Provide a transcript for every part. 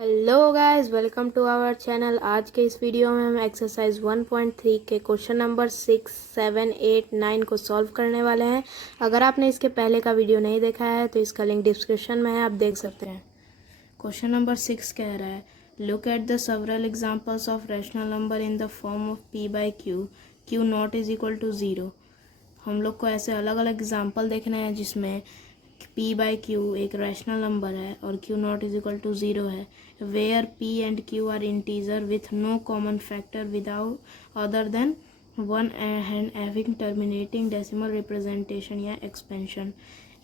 Hello guys, welcome to our channel. आज के इस वीडियो में हम एक्सरसाइज 1.3 के क्वेश्चन नंबर 6, 7, 8, 9 को सॉल्व करने वाले हैं। अगर आपने इसके पहले का वीडियो नहीं देखा है तो इसका लिंक डिस्क्रिप्शन में है, आप देख सकते हैं। क्वेश्चन नंबर 6 कह रहा है, look at the several examples of rational number in the form of p by q, q not is equal to 0। हम लोग को ऐसे अलग अलग एग्जाम्पल देखने हैं जिसमें p बाई क्यू एक रैशनल नंबर है और q not is equal to 0 है, where p and q are integer with no common factor without other than one and having terminating decimal representation या एक्सपेंशन।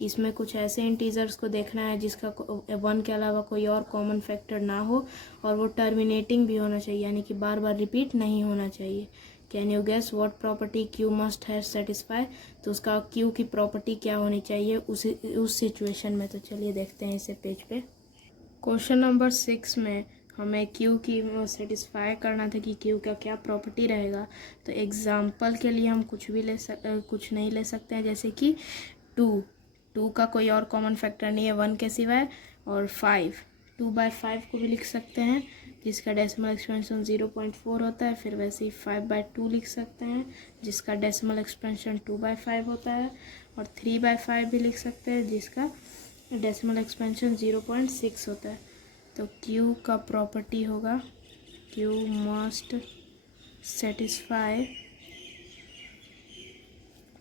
इसमें कुछ ऐसे इंटीजर्स को देखना है जिसका 1 के अलावा कोई और कॉमन फैक्टर ना हो और वो टर्मिनेटिंग भी होना चाहिए, यानी कि बार बार रिपीट नहीं होना चाहिए। Can you guess what property q must have satisfy, तो उसका क्यू की प्रॉपर्टी क्या होनी चाहिए उस सिचुएशन में। तो चलिए देखते हैं इसे पेज पे। क्वेश्चन नंबर 6 में हमें क्यू की सेटिस्फाई करना था कि क्यू का क्या प्रॉपर्टी रहेगा। तो एग्जाम्पल के लिए हम कुछ कुछ नहीं ले सकते हैं, जैसे कि 2 का कोई और कॉमन फैक्टर नहीं है 1 के सिवाय, और 5 2/5 को भी लिख सकते हैं जिसका डेसिमल एक्सपेंशन 0.4 होता है। फिर वैसे ही 5/2 लिख सकते हैं जिसका डेसिमल एक्सपेंशन 2/5 होता है, और 3/5 भी लिख सकते हैं जिसका डेसिमल एक्सपेंशन 0.6 होता है। तो Q का प्रॉपर्टी होगा Q must satisfy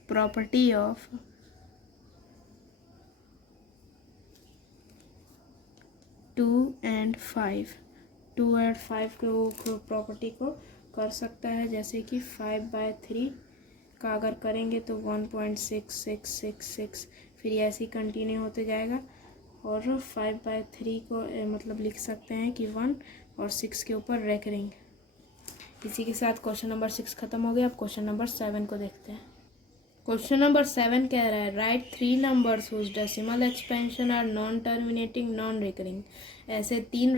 property of 2 and 5। 2 और 5 को प्रॉपर्टी को कर सकता है, जैसे कि 5/3 का अगर करेंगे तो 1.6666, फिर ऐसे ही कंटिन्यू होते जाएगा। और 5/3 को मतलब लिख सकते हैं कि 1 और 6 के ऊपर रेकरिंग। इसी के साथ क्वेश्चन नंबर 6 खत्म हो गया। अब क्वेश्चन नंबर 7 को देखते हैं। क्वेश्चन नंबर 7 कह रहा है, write 3 numbers whose decimal expansion are non terminating non recurring. ऐसे तीन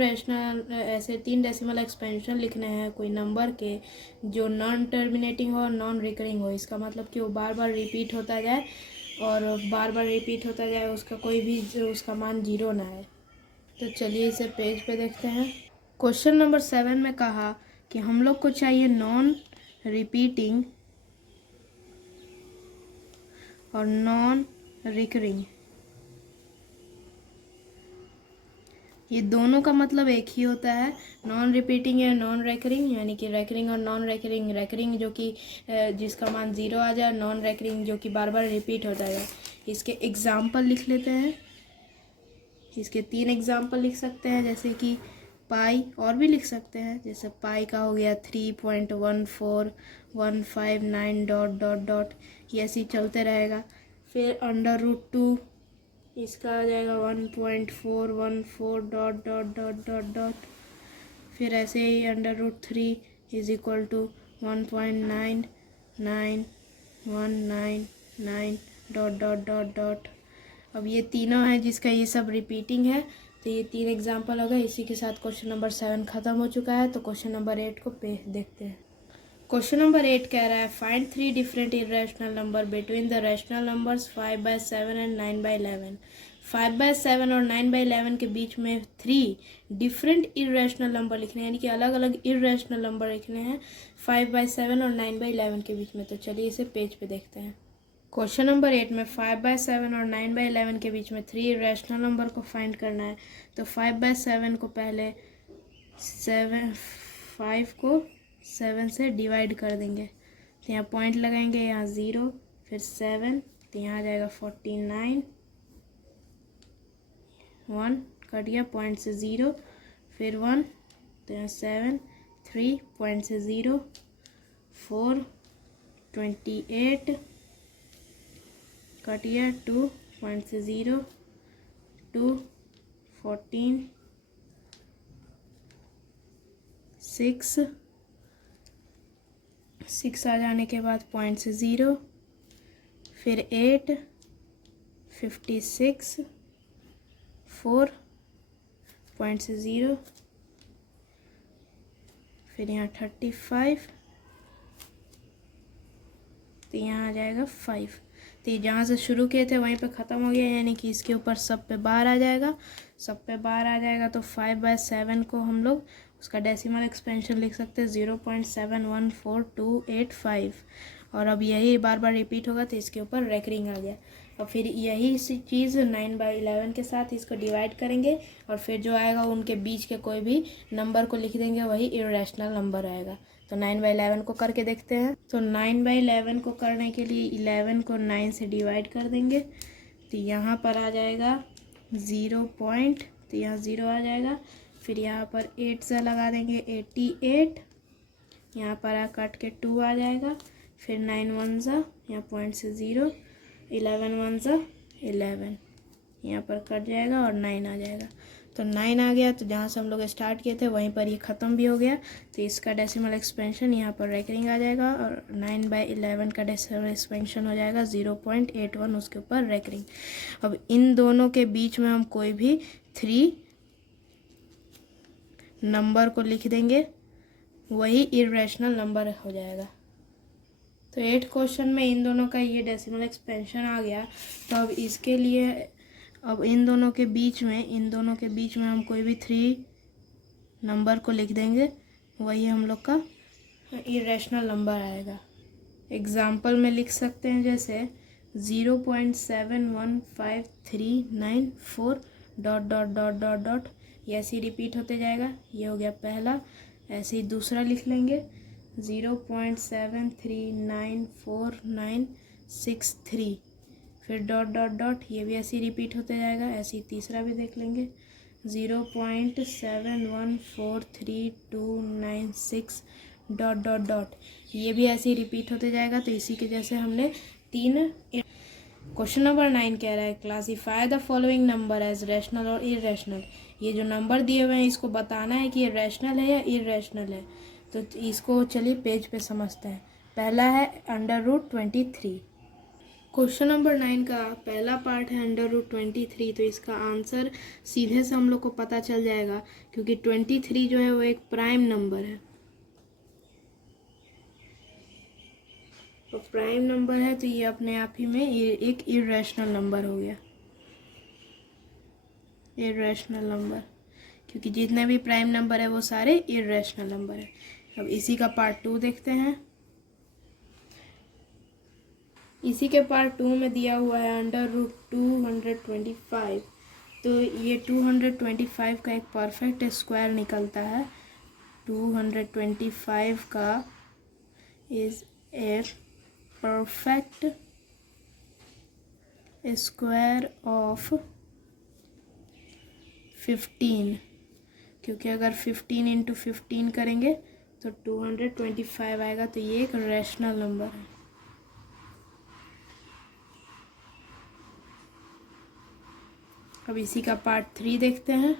डेसिमल एक्सपेंशन लिखने हैं कोई नंबर के जो नॉन टर्मिनेटिंग हो और नॉन रिकरिंग हो। इसका मतलब कि वो बार बार रिपीट होता जाए और बार बार रिपीट होता जाए, उसका कोई भी उसका मान 0 ना है। तो चलिए इसे पेज पे देखते हैं। क्वेश्चन नंबर 7 में कहा कि हम लोग को चाहिए नॉन रिपीटिंग और नॉन रिकरिंग। ये दोनों का मतलब एक ही होता है, नॉन रिपीटिंग या नॉन रेकरिंग, यानी कि रेकरिंग और नॉन रेकरिंग। रेकरिंग जो कि जिसका मान 0 आ जाए, नॉन रेकरिंग जो कि बार बार रिपीट होता है। इसके एग्जाम्पल लिख लेते हैं। इसके 3 एग्जाम्पल लिख सकते हैं, जैसे कि पाई, और भी लिख सकते हैं, जैसे पाई का हो गया 3.14159 डॉट डॉट डॉट, ये ऐसे ही चलते रहेगा। फिर √2, इसका आ जाएगा 1.414 dot dot dot dot dot. फिर ऐसे ही √3 is equal to 1.99199 dot dot dot dot. अब ये तीनों है जिसका ये सब रिपीटिंग है। तो ये 3 एग्जाम्पल हो गए। इसी के साथ क्वेश्चन नंबर 7 खत्म हो चुका है। तो क्वेश्चन नंबर 8 को देखते हैं। क्वेश्चन नंबर 8 कह रहा है, find 3 different irrational number between the rational numbers 5/7 and 9/11। 5/7 और 9/11 के बीच में 3 डिफरेंट इरेशनल नंबर लिखने हैं, यानी कि अलग अलग इरेशनल नंबर लिखने हैं 5/7 और 9/11 के बीच में। तो चलिए इसे पेज पे देखते हैं। क्वेश्चन नंबर 8 में 5/7 और 9/11 के बीच में 3 रैशनल नंबर को फाइंड करना है। तो 5/7 को पहले 5 को 7 से डिवाइड कर देंगे, तो यहाँ पॉइंट लगाएंगे, यहाँ 0, फिर 7, तो यहाँ आ जाएगा 49, 1 कट गया पॉइंट से 0, फिर 1, तो यहाँ 7, 3 पॉइंट से 0, 4, 28 कट गया 2 पॉइंट से 0, 2, 14, 6 आ जाने के बाद पॉइंट से 0, फिर 8, 56, 4 पॉइंट से 0, फिर यहाँ 35, तो यहाँ आ जाएगा 5। तो ये जहाँ से शुरू किए थे वहीं पे ख़त्म हो गया, यानी कि इसके ऊपर सब पे बार आ जाएगा। सब पे बार आ जाएगा तो 5/7 को हम लोग उसका डेसिमल एक्सपेंशन लिख सकते हैं 0.714285। और अब यही बार बार रिपीट होगा तो इसके ऊपर रेकरिंग आ गया। और फिर यही चीज़ 9/11 के साथ इसको डिवाइड करेंगे और फिर जो आएगा उनके बीच के कोई भी नंबर को लिख देंगे, वही इरेशनल नंबर आएगा। तो 9/11 को करके देखते हैं। तो 9/11 को करने के लिए 11 को 9 से डिवाइड कर देंगे तो यहाँ पर आ जाएगा 0 पॉइंट, तो यहाँ 0 आ जाएगा। फिर यहाँ पर 8 से लगा देंगे 88, यहाँ पर आ कट के 2 आ जाएगा। फिर 9 1 ज़ा, यहाँ पॉइंट से 0, 11 1 ज़ा 11, यहाँ पर कट जाएगा और 9 आ जाएगा। तो 9 आ गया, तो जहाँ से हम लोग स्टार्ट किए थे वहीं पर ये ख़त्म भी हो गया। तो इसका डेसिमल एक्सपेंशन यहाँ पर रेकरिंग आ जाएगा और 9/11 का डेसिमल एक्सपेंशन हो जाएगा 0.81, उसके ऊपर रेकरिंग। अब इन दोनों के बीच में हम कोई भी 3 नंबर को लिख देंगे, वही इरेशनल नंबर हो जाएगा। तो 8 क्वेश्चन में इन दोनों का ये डेसिमल एक्सपेंशन आ गया। तो अब इसके लिए अब इन दोनों के बीच में हम कोई भी 3 नंबर को लिख देंगे, वही हम लोग का इरेशनल नंबर आएगा। एग्जाम्पल में लिख सकते हैं जैसे 0.715394 ... ये ऐसे ही रिपीट होते जाएगा। ये हो गया पहला। ऐसे ही दूसरा लिख लेंगे 0.73949663, फिर ... ये भी ऐसे ही रिपीट होते जाएगा। ऐसे ही तीसरा भी देख लेंगे 0.71432996 ... ये भी ऐसे ही रिपीट होते जाएगा। तो इसी के जैसे हमने 3। क्वेश्चन नंबर 9 कह रहा है classify the following number as rational और इरेशनल। ये जो नंबर दिए हुए हैं इसको बताना है कि ये रैशनल है या इरेशनल है। तो इसको चलिए पेज पे समझते हैं। पहला है √23। क्वेश्चन नंबर 9 का पहला पार्ट है √23। तो इसका आंसर सीधे से हम लोग को पता चल जाएगा, क्योंकि 23 जो है वो एक प्राइम नंबर है। तो प्राइम नंबर है तो ये अपने आप ही में एक इरेशनल नंबर हो गया। इरेशनल नंबर, क्योंकि जितने भी प्राइम नंबर है वो सारे इरेशनल नंबर है। अब इसी का पार्ट 2 देखते हैं। इसी के पार्ट 2 में दिया हुआ है √225। तो ये 225 का एक परफेक्ट स्क्वायर निकलता है। 225 का is a perfect square of 15, क्योंकि अगर 15 × 15 करेंगे तो 225 आएगा। तो ये एक रैशनल नंबर है। अब इसी का पार्ट 3 देखते हैं।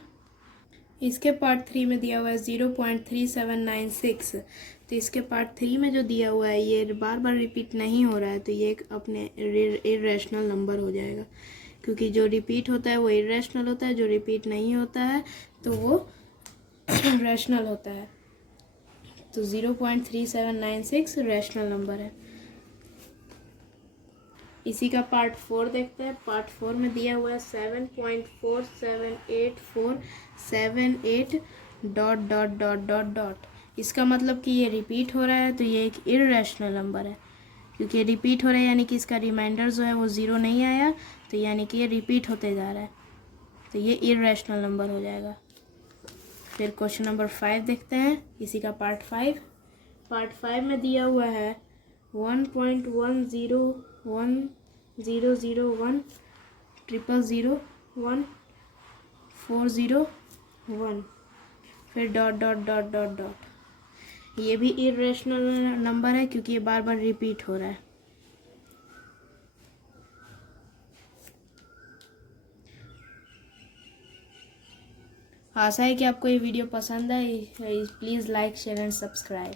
इसके पार्ट 3 में दिया हुआ है 0.3796। तो इसके पार्ट 3 में जो दिया हुआ है ये बार बार रिपीट नहीं हो रहा है, तो ये एक अपने इरेशनल नंबर हो जाएगा, क्योंकि जो रिपीट होता है वो इरेशनल होता है, जो रिपीट नहीं होता है तो वो रैशनल होता है। तो 0.3796 रैशनल नंबर है। इसी का पार्ट 4 देखते हैं। पार्ट 4 में दिया हुआ है 7.478478 ... इसका मतलब कि ये रिपीट हो रहा है, तो ये एक इरेशनल नंबर है। क्योंकि रिपीट हो रहा है यानी कि इसका रिमाइंडर जो है वो 0 नहीं आया, तो यानी कि ये रिपीट होते जा रहा है, तो ये इरेशनल नंबर हो जाएगा। फिर क्वेश्चन नंबर 5 देखते हैं। इसी का पार्ट 5। पार्ट 5 में दिया हुआ है 1.101000014001, फिर ... ये भी इरेशनल नंबर है, क्योंकि ये बार बार रिपीट हो रहा है। आशा है कि आपको ये वीडियो पसंद है। Please like, share and subscribe.